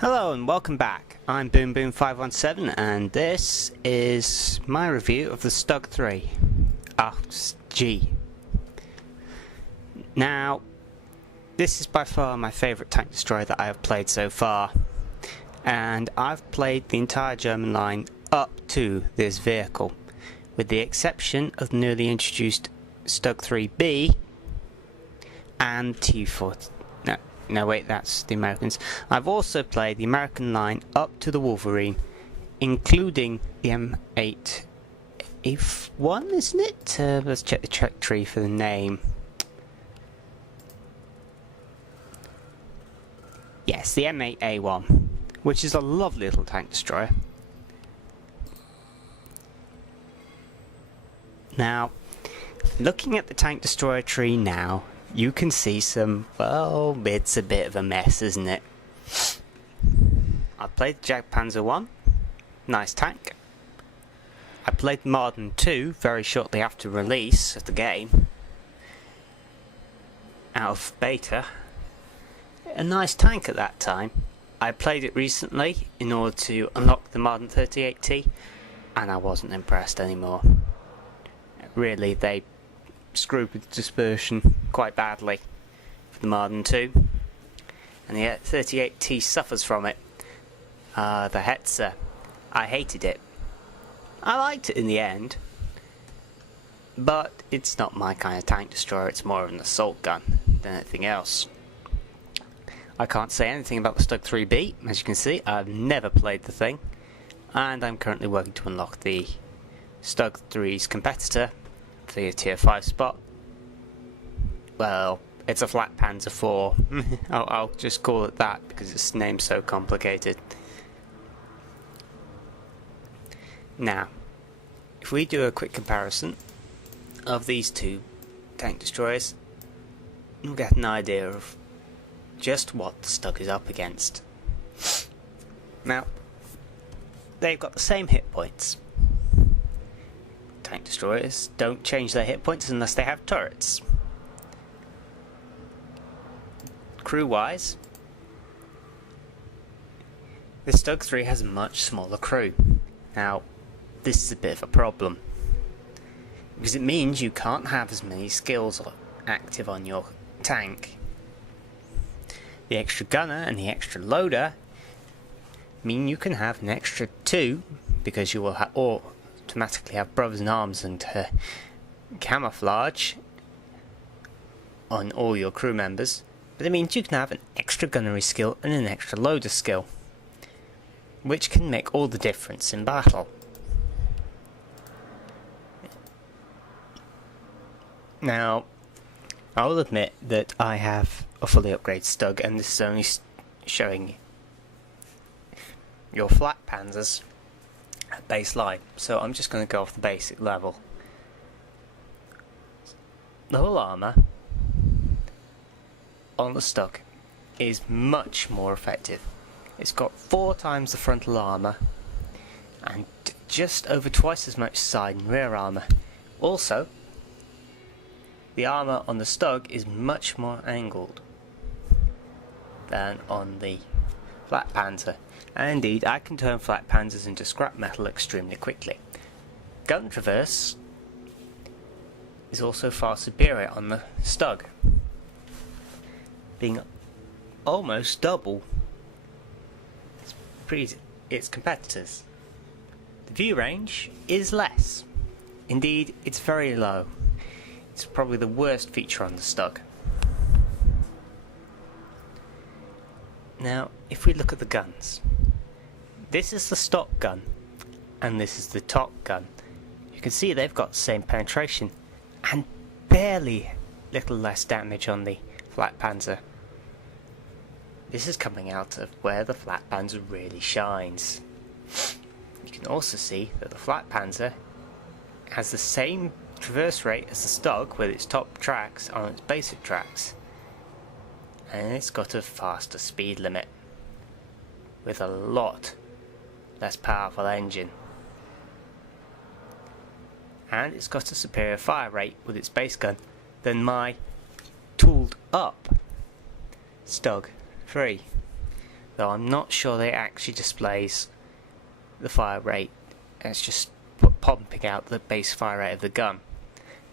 Hello and welcome back. I'm BoomBoom517 and this is my review of the Stug 3 G. Now, this is by far my favourite tank destroyer that I have played so far, and I've played the entire German line up to this vehicle, with the exception of the newly introduced Stug 3B and T4. No, wait, that's the Americans. I've also played the American line up to the Wolverine, including the M8 F1, isn't it? Let's check the track tree for the name. Yes, the M8A1, which is a lovely little tank destroyer. Now, looking at the tank destroyer tree now, you can see some, well, it's a bit of a mess, isn't it? I played Jag Panzer 1, nice tank. I played Marden 2 very shortly after release of the game, out of beta. A nice tank at that time. I played it recently in order to unlock the Marden 38T, and I wasn't impressed anymore. Really, they screwed with dispersion quite badly for the Marden 2, and the 38T suffers from it. The Hetzer, I hated it. I liked it in the end, but it's not my kind of tank destroyer. It's more of an assault gun than anything else. I can't say anything about the Stug 3B. As you can see, I've never played the thing, and I'm currently working to unlock the Stug 3's competitor, the tier 5 spot. Well, it's a flat Panzer 4. I'll just call it that because its name's so complicated. Now, if we do a quick comparison of these two tank destroyers, you'll get an idea of just what the Stug is up against. Now, they've got the same hit points. Tank destroyers don't change their hit points unless they have turrets. Crew-wise, the Stug 3 has a much smaller crew. Now, this is a bit of a problem, because it means you can't have as many skills active on your tank. The extra gunner and the extra loader mean you can have an extra 2, because you will automatically have brothers in arms and camouflage on all your crew members, but it means you can have an extra gunnery skill and an extra loader skill, which can make all the difference in battle. Now, I will admit that I have a fully upgraded Stug, and this is only showing your flat panzers at baseline, so I'm just going to go off the basic level. The hull armour on the Stug is much more effective. It's got 4 times the frontal armour and just over twice as much side and rear armour. Also, the armour on the Stug is much more angled than on the flat panzer, and indeed I can turn flat panzers into scrap metal extremely quickly. Gun traverse is also far superior on the Stug, being almost double its competitors. The view range is less. Indeed, it's very low. It's probably the worst feature on the Stug. Now, if we look at the guns, this is the stock gun, and this is the top gun. You can see they've got the same penetration, and barely little less damage on the flat panzer. This is coming out of where the flat panzer really shines. You can also see that the flat panzer has the same traverse rate as the Stug with its top tracks on its basic tracks, and it's got a faster speed limit with a lot less powerful engine, and it's got a superior fire rate with its base gun than my tooled up Stug 3, though I'm not sure that it actually displays the fire rate. It's just pumping out the base fire rate of the gun.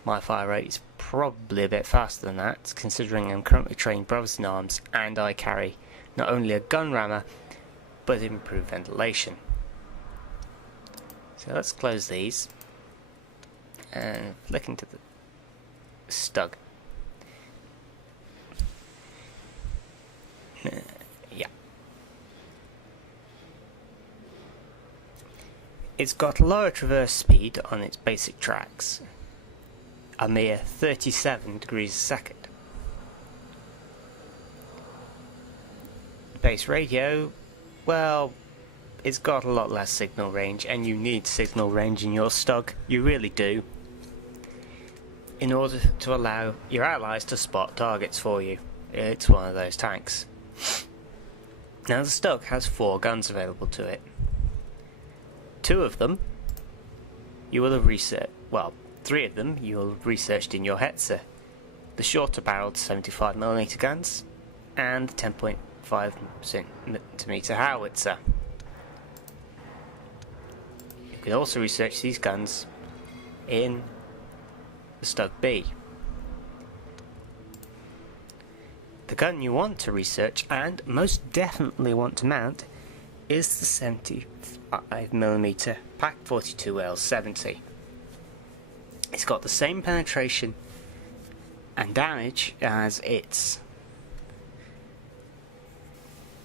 My fire rate is probably a bit faster than that, considering I'm currently trained brothers in arms and I carry not only a gun rammer but improved ventilation. So let's close these and flick into the Stug. Yeah. It's got lower traverse speed on its basic tracks, a mere 37 degrees a second. The base radio, well, it's got a lot less signal range, and you need signal range in your Stug, you really do, in order to allow your allies to spot targets for you. It's one of those tanks. Now the Stug has 4 guns available to it. 2 of them you will have researched, well, 3 of them you will have researched in your Hetzer. The shorter barreled 75mm guns and the 10.5mm howitzer. You can also research these guns in the Stug B. The gun you want to research and most definitely want to mount is the 75mm Pak 42 L70. It's got the same penetration and damage as its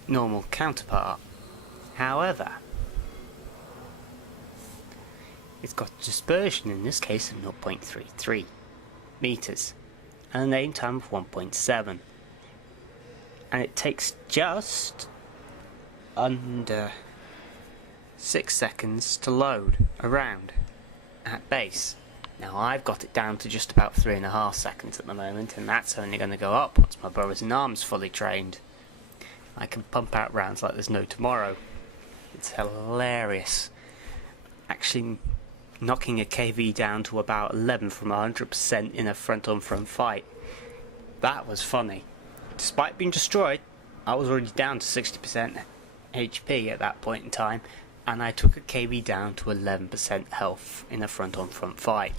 normal counterpart. However, it's got a dispersion in this case of 0.33 meters and an aim time of 1.7. And it takes just under 6 seconds to load a round at base. Now I've got it down to just about 3.5 seconds at the moment, and that's only going to go up once my brothers in arms fully trained. I can pump out rounds like there's no tomorrow. It's hilarious. Actually knocking a KV down to about 11 from 100% in a front-on-front fight. That was funny. Despite being destroyed, I was already down to 60% HP at that point in time, and I took a KV down to 11% health in a front-on-front fight.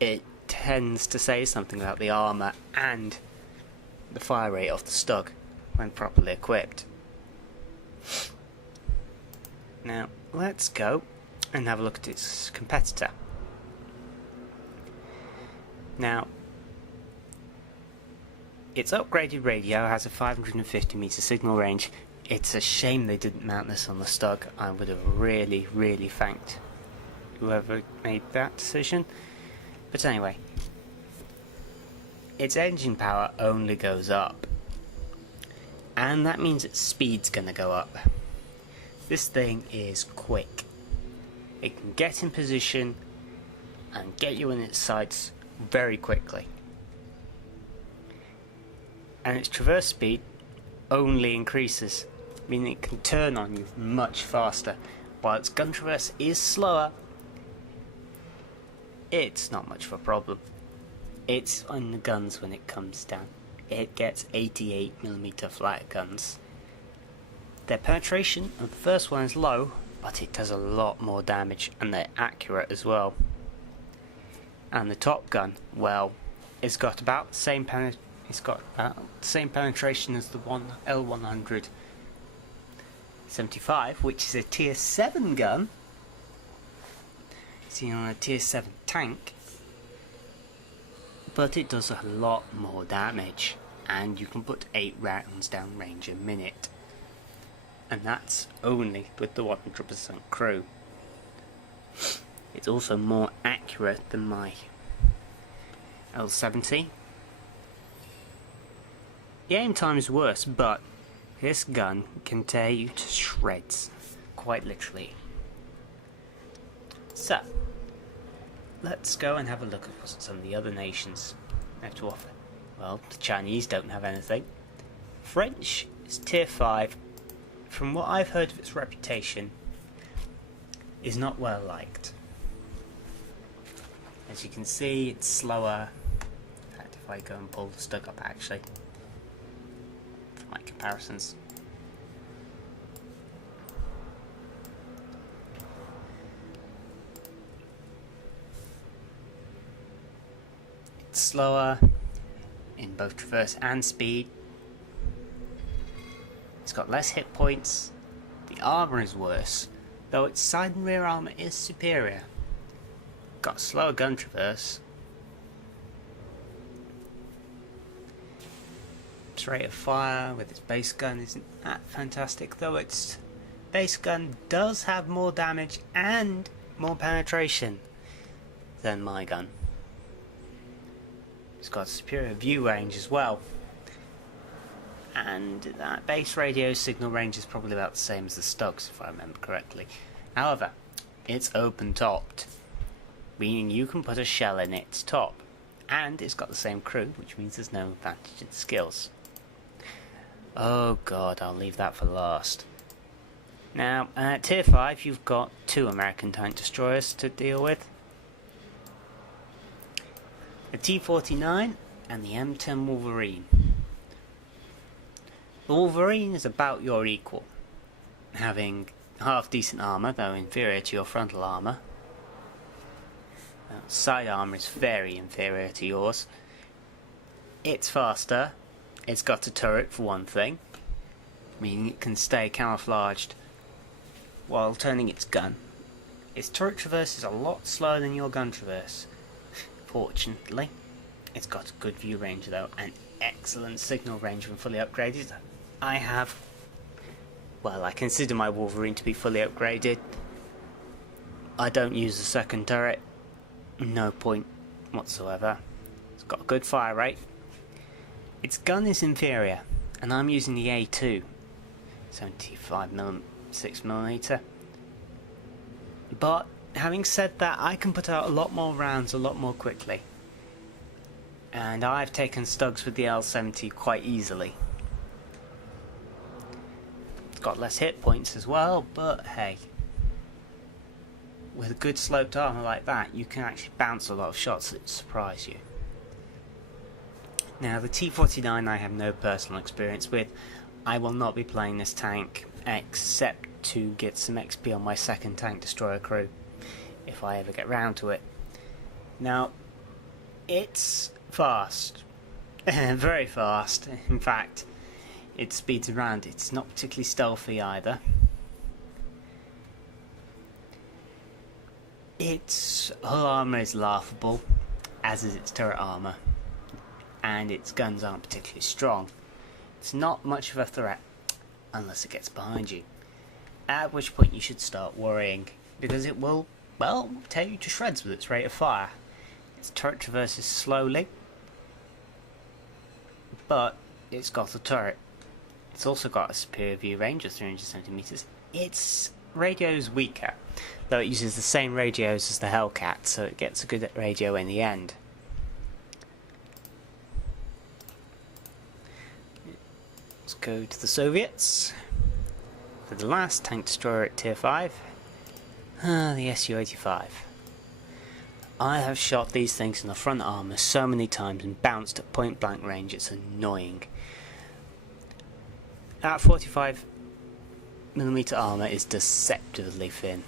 It tends to say something about the armour and the fire rate of the Stug when properly equipped. Now, let's go and have a look at its competitor. Now, its upgraded radio has a 550 meter signal range. It's a shame they didn't mount this on the Stug. I would have really, really thanked whoever made that decision. But anyway, its engine power only goes up, and that means its speed's gonna go up. This thing is quick. It can get in position and get you in its sights very quickly. And its traverse speed only increases, meaning it can turn on you much faster. While its gun traverse is slower, it's not much of a problem. It's on the guns when it comes down. It gets 88mm flat guns. Their penetration on the first one is low, but it does a lot more damage, and they're accurate as well. And the top gun, well, it's got about the same penetration as the L100 75, which is a tier 7 gun. Seen on a tier 7 tank, but it does a lot more damage, and you can put 8 rounds down range a minute, and that's only with the 100% crew. It's also more accurate than my L70. The aim time is worse, but this gun can tear you to shreds, quite literally. So, let's go and have a look at what some of the other nations have to offer. Well, the Chinese don't have anything. French is tier 5. From what I've heard of its reputation, is not well liked. As you can see, it's slower. In fact, if I go and pull the Stug up actually, for my comparisons, slower in both traverse and speed. It's got less hit points. The armour is worse, though its side and rear armour is superior. Got a slower gun traverse. Its rate of fire with its base gun isn't that fantastic, though its base gun does have more damage and more penetration than my gun. It's got a superior view range as well. And that base radio signal range is probably about the same as the Stug's, if I remember correctly. However, it's open topped, meaning you can put a shell in its top. And it's got the same crew, which means there's no advantage in skills. Oh god, I'll leave that for last. Now, at Tier 5 you've got 2 American tank destroyers to deal with. The T-49 and the M10 Wolverine. The Wolverine is about your equal, having half decent armour, though inferior to your frontal armour. Side armour is very inferior to yours. It's faster. It's got a turret for one thing, meaning it can stay camouflaged while turning its gun. Its turret traverse is a lot slower than your gun traverse. Fortunately, it's got a good view range though, and excellent signal range when fully upgraded. I consider my Wolverine to be fully upgraded. I don't use the second turret. No point whatsoever. It's got a good fire rate. Its gun is inferior, and I'm using the A2, 75mm6mm. But having said that, I can put out a lot more rounds a lot more quickly, and I've taken Stugs with the L70 quite easily. It's got less hit points as well, but hey, with a good sloped armour like that, you can actually bounce a lot of shots that surprise you. Now, the T-49 I have no personal experience with. I will not be playing this tank except to get some XP on my second tank destroyer crew, if I ever get round to it. Now, it's fast. Very fast. In fact, it speeds around. It's not particularly stealthy either. Its hull armour is laughable, as is its turret armour, and its guns aren't particularly strong. It's not much of a threat unless it gets behind you, at which point you should start worrying, because it will, well, tear you to shreds with its rate of fire. Its turret traverses slowly, but it's got a turret. It's also got a superior view range of 370 meters. Its radio is weaker, though it uses the same radios as the Hellcat, so it gets a good radio in the end. Let's go to the Soviets for the last tank destroyer at Tier 5, the Su-85. I have shot these things in the front armour so many times and bounced at point blank range, it's annoying. That 45mm armour is deceptively thin.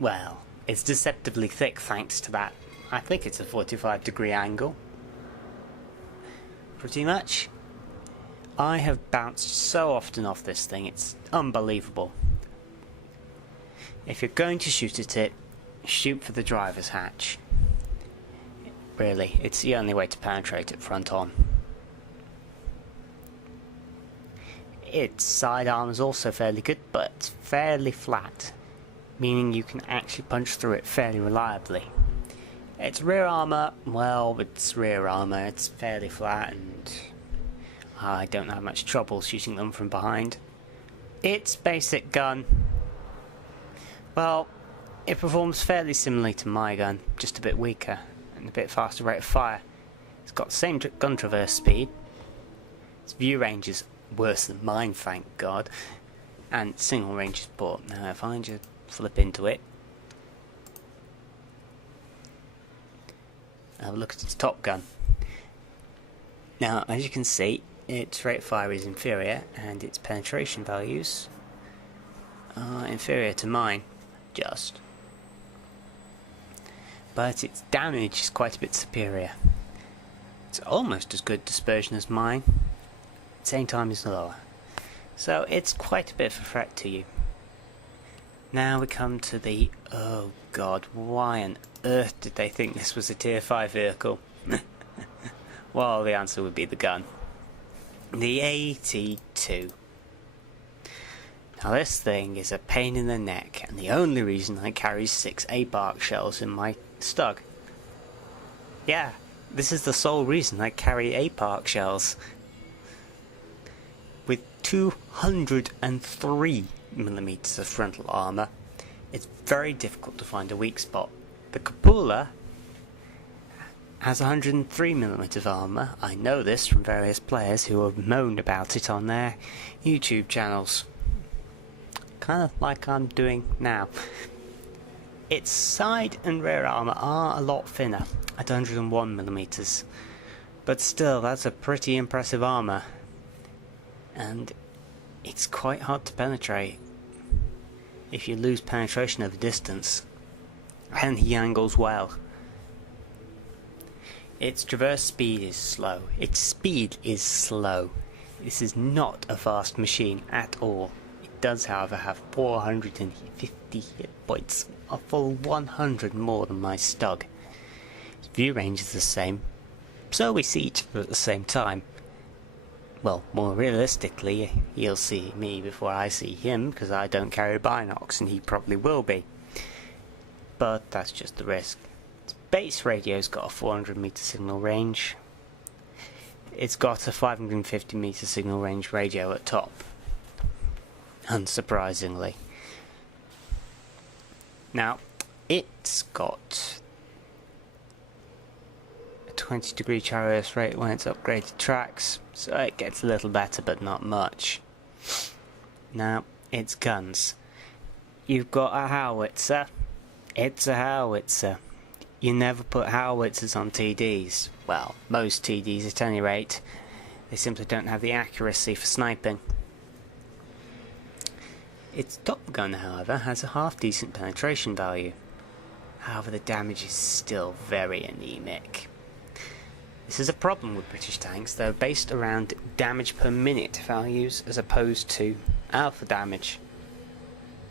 Well, it's deceptively thick thanks to that. I think it's a 45-degree angle. Pretty much. I have bounced so often off this thing, it's unbelievable. If you're going to shoot at it, shoot for the driver's hatch. Really, it's the only way to penetrate it front on. Its side arm is also fairly good, but it's fairly flat, meaning you can actually punch through it fairly reliably. Its rear armour, well, it's rear armour, it's fairly flat, and I don't have much trouble shooting them from behind. Its basic gun, well, it performs fairly similarly to my gun, just a bit weaker and a bit faster rate of fire. It's got the same gun traverse speed. Its view range is worse than mine, thank God, and single range is poor. Now if I just flip into it, have a look at its top gun. Now, as you can see, its rate of fire is inferior, and its penetration values are inferior to mine, just. but its damage is quite a bit superior. It's almost as good dispersion as mine, at the same time it's lower. So it's quite a bit of a threat to you. Now we come to the... oh god, why on earth did they think this was a tier 5 vehicle? Well, the answer would be the gun. The AT2. Now this thing is a pain in the neck, and the only reason I carry 6 A-bark shells in my Stug. Yeah, this is the sole reason I carry A-bark shells. With 203mm of frontal armour, it's very difficult to find a weak spot. The cupola has 103mm of armour. I know this from various players who have moaned about it on their YouTube channels. Kind of like I'm doing now. Its side and rear armour are a lot thinner, at 101mm. But still, that's a pretty impressive armour. And it's quite hard to penetrate if you lose penetration over distance. And he angles well. Its traverse speed is slow. Its speed is slow. This is not a fast machine at all. It does, however, have 450 hit points, a full 100 more than my Stug. Its view range is the same, so we see each other at the same time. Well, more realistically, he'll see me before I see him, because I don't carry binocs, and he probably will be. But that's just the risk. Its base radio's got a 400-meter signal range. It's got a 550-meter signal range radio at top. Unsurprisingly. Now, it's got a 20-degree traverse rate when it's upgraded tracks, so it gets a little better, but not much. Now, its guns. You've got a howitzer. It's a howitzer. You never put howitzers on TDs. Well, most TDs at any rate. They simply don't have the accuracy for sniping. Its top gun, however, has a half-decent penetration value. However, the damage is still very anemic. This is a problem with British tanks. They're based around damage per minute values as opposed to alpha damage.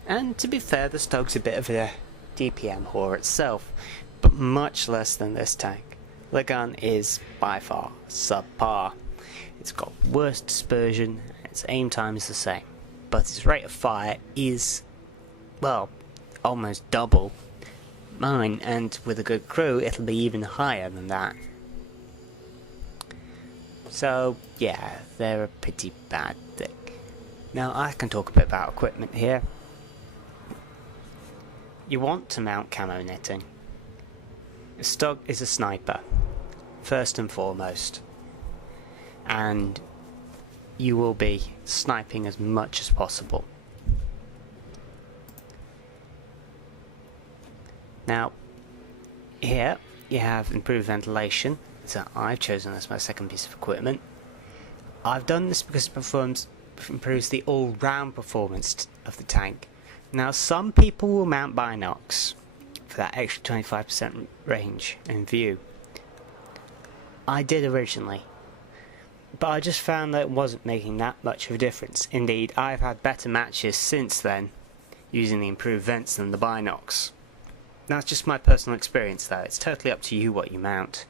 And to be fair, the Stug's a bit of a DPM whore itself, but much less than this tank. The gun is by far subpar. It's got worse dispersion, and its aim time is the same. But its rate of fire is, well, almost double mine, and with a good crew it'll be even higher than that. So yeah, they're a pretty bad thing. Now I can talk a bit about equipment here. You want to mount camo netting. A Stug is a sniper, first and foremost, and you will be sniping as much as possible. Now, here you have improved ventilation, so I've chosen as my second piece of equipment. I've done this because it improves the all-round performance of the tank. Now, some people will mount binocs for that extra 25% range and view. I did originally, but I just found that it wasn't making that much of a difference. Indeed, I've had better matches since then using the improved vents than the binocs. That's just my personal experience though. It's totally up to you what you mount.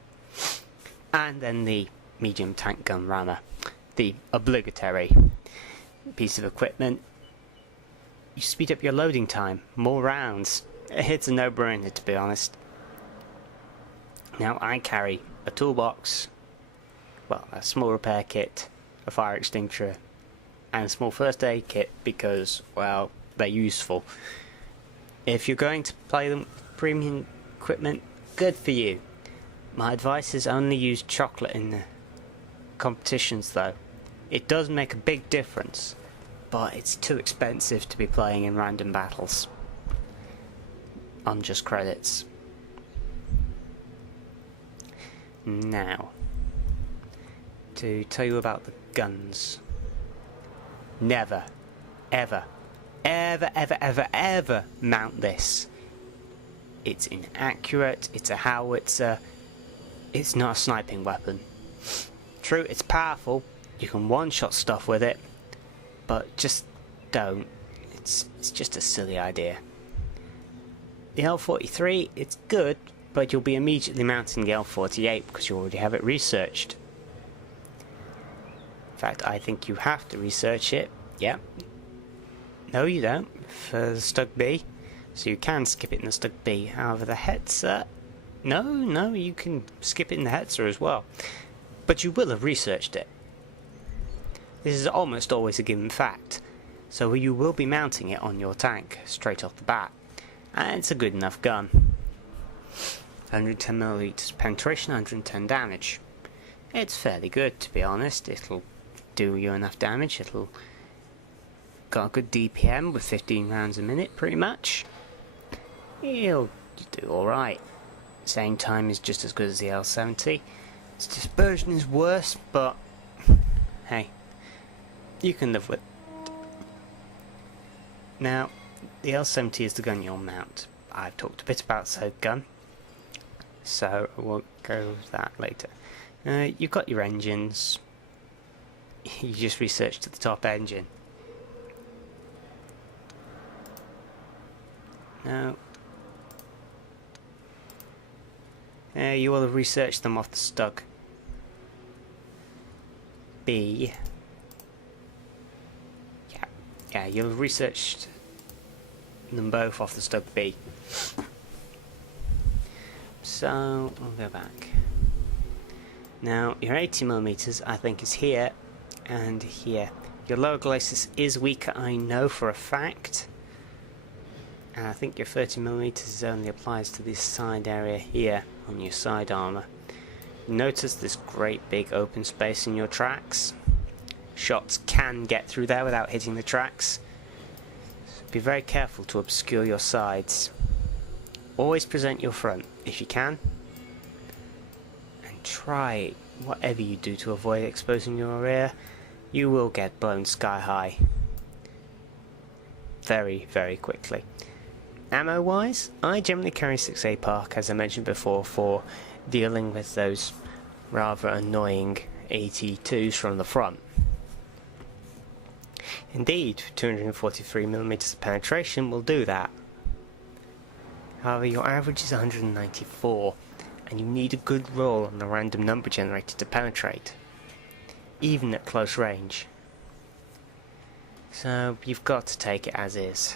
And then the medium tank gun rammer, the obligatory piece of equipment. You speed up your loading time, more rounds. It's a no-brainer, to be honest. Now I carry a toolbox, well, a small repair kit, a fire extinguisher, and a small first aid kit because, well, they're useful. If you're going to play them with premium equipment, good for you. My advice is only use chocolate in the competitions though. It does make a big difference, but it's too expensive to be playing in random battles on just credits. Now, to tell you about the guns. Never, ever, ever, ever, ever, ever mount this it's inaccurate, it's a howitzer, it's not a sniping weapon. True, it's powerful, you can one-shot stuff with it, but just don't. It's just a silly idea. The L43, it's good, but you'll be immediately mounting the L48 because you already have it researched. In fact, I think you have to research it. Yeah. No, you don't, for the Stug B. So you can skip it in the Stug B. However, the Hetzer... No, you can skip it in the Hetzer as well. But you will have researched it. This is almost always a given fact. So you will be mounting it on your tank, straight off the bat. And it's a good enough gun. 110mm penetration, 110 damage. It's fairly good, to be honest. It'll do you enough damage. It'll got a good DPM with 15 rounds a minute, pretty much. You'll do alright. Same time is just as good as the L70. Its dispersion is worse, but hey, you can live with it. Now, the L70 is the gun you'll mount. I've talked a bit about said gun, so I won't go over that later. You've got your engines. You just researched the top engine. Now, you will have researched them off the Stug B. Yeah, you'll have researched them both off the Stug B. So, we'll go back. Now, your 80mm I think is here and here. Your lower glacis is weaker, I know for a fact. And I think your 30mm only applies to this side area here on your side armour. Notice this great big open space in your tracks. Shots can get through there without hitting the tracks. So be very careful to obscure your sides. Always present your front if you can. And try whatever you do to avoid exposing your rear. You will get blown sky high. Very, very quickly. Ammo wise, I generally carry 6A Park, as I mentioned before, for dealing with those rather annoying 82s from the front. Indeed, 243mm of penetration will do that. However, your average is 194, and you need a good roll on the random number generator to penetrate, even at close range. So you've got to take it as is.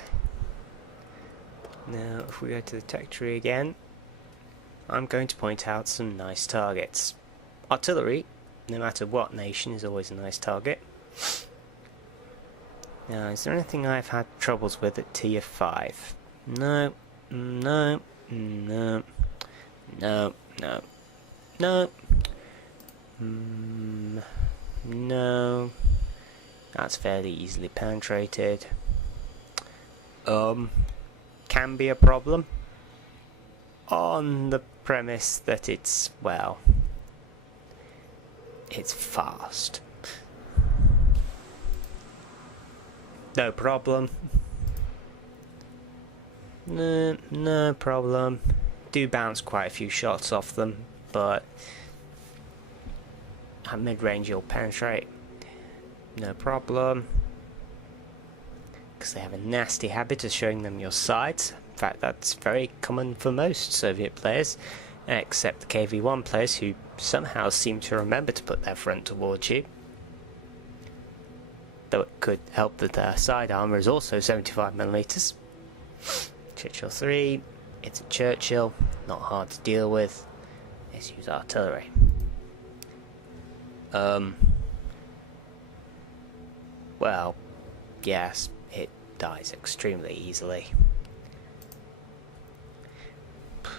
Now, if we go to the tech tree again, I'm going to point out some nice targets. Artillery, no matter what nation, is always a nice target. Now, is there anything I've had troubles with at tier 5? No. No. That's fairly easily penetrated. Can be a problem on the premise that it's, well, it's fast. No problem. No problem. Do bounce quite a few shots off them, but at mid-range you'll penetrate. No problem. Because they have a nasty habit of showing them your sides. In fact, that's very common for most Soviet players, except the KV-1 players who somehow seem to remember to put their front towards you. Though it could help that their side armour is also 75mm. Churchill 3, it's a Churchill, not hard to deal with. Let's use artillery. Well, yes, it dies extremely easily.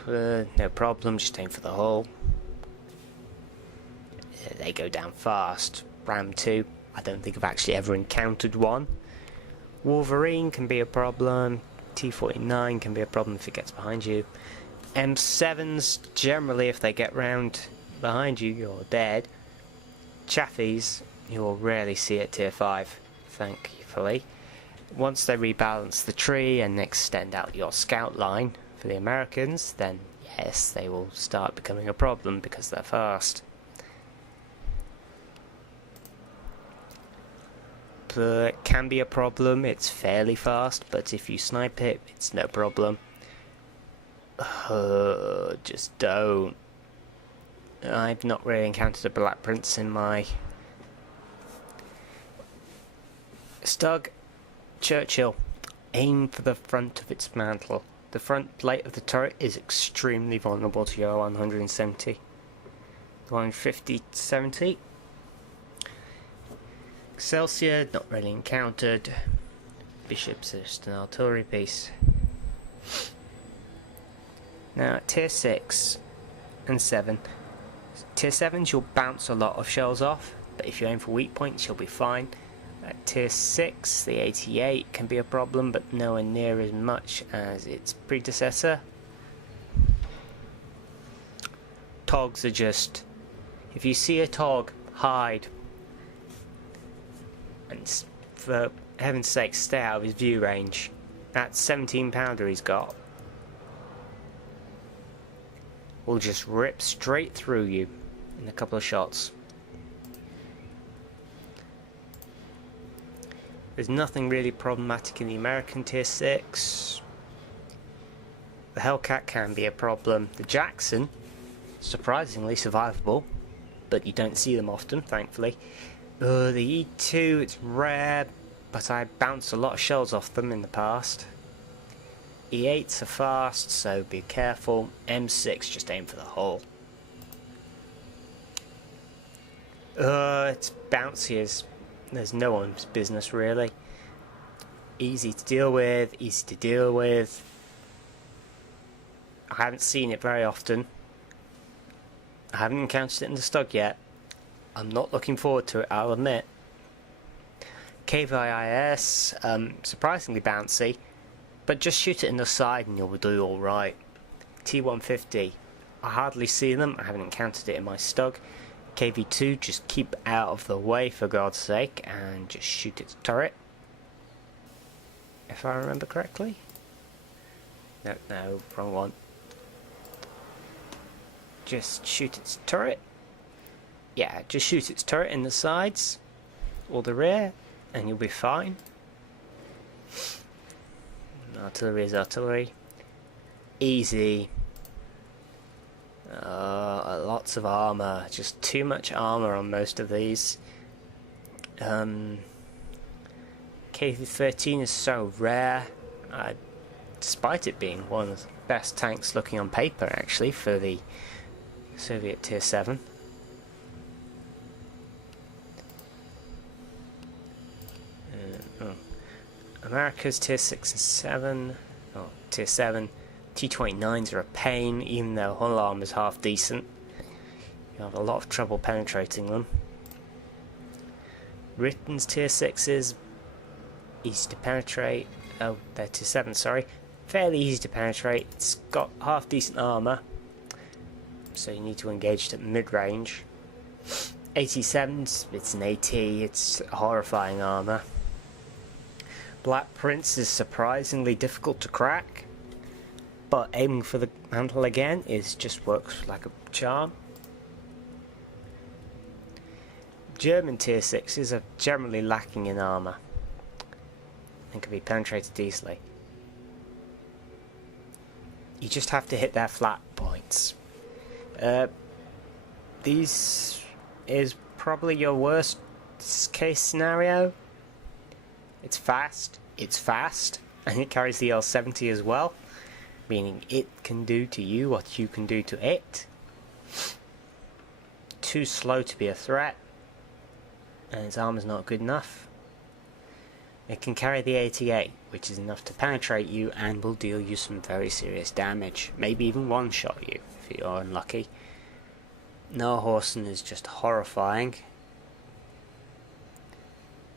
No problem, just aim for the hull. They go down fast. Ram 2, I don't think I've actually ever encountered one. Wolverine can be a problem. T-49 can be a problem if it gets behind you. M7s, generally if they get round behind you, you're dead. Chaffies, you'll rarely see at tier 5, thankfully. Once they rebalance the tree and extend out your scout line For the Americans, then yes, they will start becoming a problem because they're fast. But it can be a problem, it's fairly fast, but if you snipe it, it's no problem. Just don't. I've not really encountered a Black Prince in my Stug. Churchill, aim for the front of its mantle. The front plate of the turret is extremely vulnerable to your 170. 150, 70. Excelsior, not really encountered. Bishop's just an artillery piece. Now, tier 6 and 7. Tier 7s you'll bounce a lot of shells off, but if you aim for weak points you'll be fine. At tier 6, the 88 can be a problem, but nowhere near as much as its predecessor. Togs are just... if you see a Tog, hide. And for heaven's sake, stay out of his view range. That 17 pounder he's got will just rip straight through you in a couple of shots. There's nothing really problematic in the American tier 6. The Hellcat can be a problem. The Jackson, surprisingly survivable, but you don't see them often, thankfully. The E2, it's rare, but I bounced a lot of shells off them in the past. E8s are fast, so be careful. M6, just aim for the hole. It's bouncy as there's no one's business, really. Easy to deal with, easy to deal with. I haven't seen it very often. I haven't encountered it in the Stug yet. I'm not looking forward to it, I'll admit. KVIS, surprisingly bouncy, but just shoot it in the side and you'll do alright. T150, I hardly see them, I haven't encountered it in my Stug. KV2, just keep out of the way for God's sake and just shoot its turret. If I remember correctly. No, wrong one. Just shoot its turret. Yeah, just shoot its turret in the sides or the rear and you'll be fine. Artillery is artillery. Easy. Lots of armor, just too much armor on most of these. KV-13 is so rare, despite it being one of the best tanks looking on paper actually for the Soviet tier 7. America's tier 6 and 7, tier 7. T-29s are a pain, even though hull armor is half decent. You have a lot of trouble penetrating them. Britain's tier 6s, easy to penetrate. Oh, they're tier 7, sorry. Fairly easy to penetrate. It's got half decent armor, so you need to engage it at mid-range. 87s, it's an AT, it's horrifying armor. Black Prince is surprisingly difficult to crack, but aiming for the mantle again just works like a charm. German tier 6s are generally lacking in armor and can be penetrated easily. You just have to hit their flat points. These is probably your worst case scenario. It's fast, and it carries the L70 as well, meaning it can do to you what you can do to it. Too slow to be a threat, and its armor's not good enough. It can carry the 88, which is enough to penetrate you and will deal you some very serious damage, maybe even one-shot you if you're unlucky. Nahorsen is just horrifying.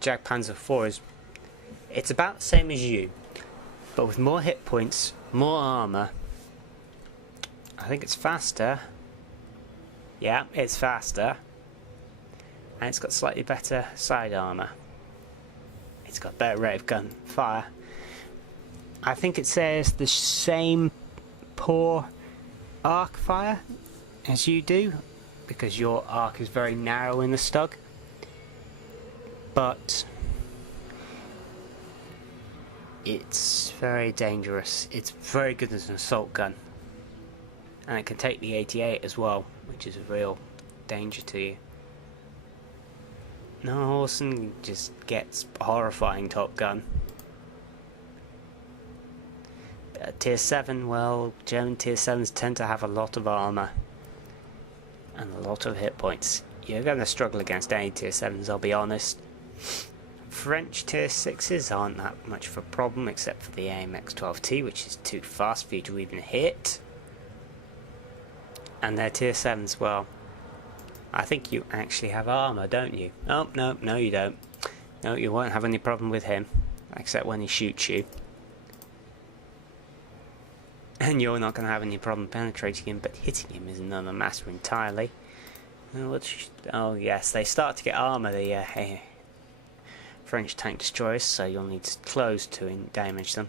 Jag Panzer IV it's about the same as you, but with more hit points, more armor. I think it's faster. Yeah, it's faster. And it's got slightly better side armor. It's got better rate of gun fire. I think it says the same poor arc fire as you do, because your arc is very narrow in the Stug, but it's very dangerous. It's very good as an assault gun, and it can take the 88 as well, which is a real danger to you. No, Orson just gets a horrifying Top Gun. Tier 7, well, German Tier 7s tend to have a lot of armour and a lot of hit points. You're going to struggle against any Tier 7s, I'll be honest. French Tier 6s aren't that much of a problem, except for the AMX-12T, which is too fast for you to even hit. And their Tier 7s, well, I think you actually have armour, don't you? Oh, no, you don't. No, you won't have any problem with him, except when he shoots you. And you're not going to have any problem penetrating him, but hitting him is another matter entirely. Oh yes, they start to get armour, the French tank destroyers, so you'll need close to damage them.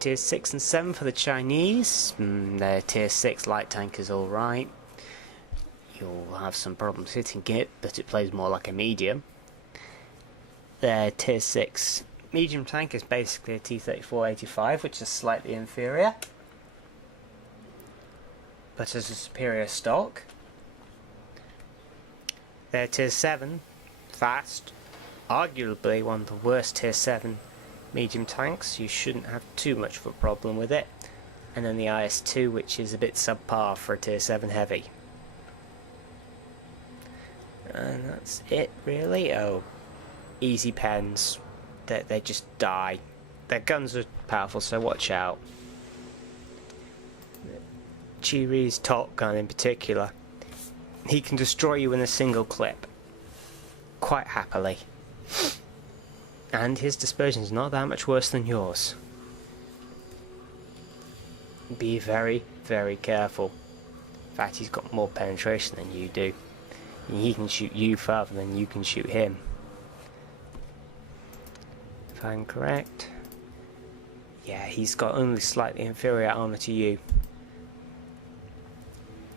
Tier 6 and 7 for the Chinese. Their Tier 6 light tank is alright. You'll have some problems hitting it, but it plays more like a medium. Their Tier 6 medium tank is basically a T-34-85, which is slightly inferior, but has a superior stock. Their Tier 7 fast, arguably one of the worst Tier 7 medium tanks. You shouldn't have too much of a problem with it. And then the IS-2, which is a bit subpar for a Tier 7 heavy. And that's it, really. Oh, easy pens. They just die. Their guns are powerful, so watch out. Chiri's Top Gun in particular, he can destroy you in a single clip, quite happily. And his dispersion is not that much worse than yours. Be very, very careful. In fact, he's got more penetration than you do. He can shoot you farther than you can shoot him. If I'm correct. Yeah, he's got only slightly inferior armour to you.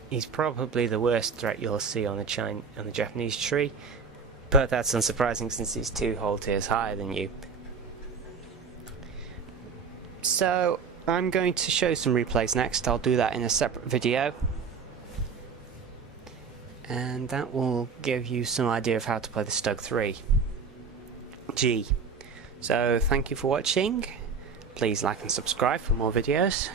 He's probably the worst threat you'll see on the Japanese tree, but that's unsurprising since he's 2 whole tiers higher than you. So, I'm going to show some replays next. I'll do that in a separate video. And that will give you some idea of how to play the Stug 3G. So, thank you for watching. Please like and subscribe for more videos.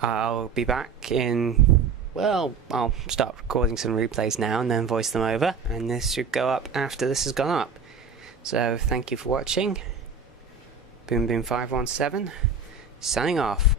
I'll be back in... well, I'll start recording some replays now and then voice them over. And this should go up after this has gone up. So, thank you for watching. Boom Boom 517, signing off.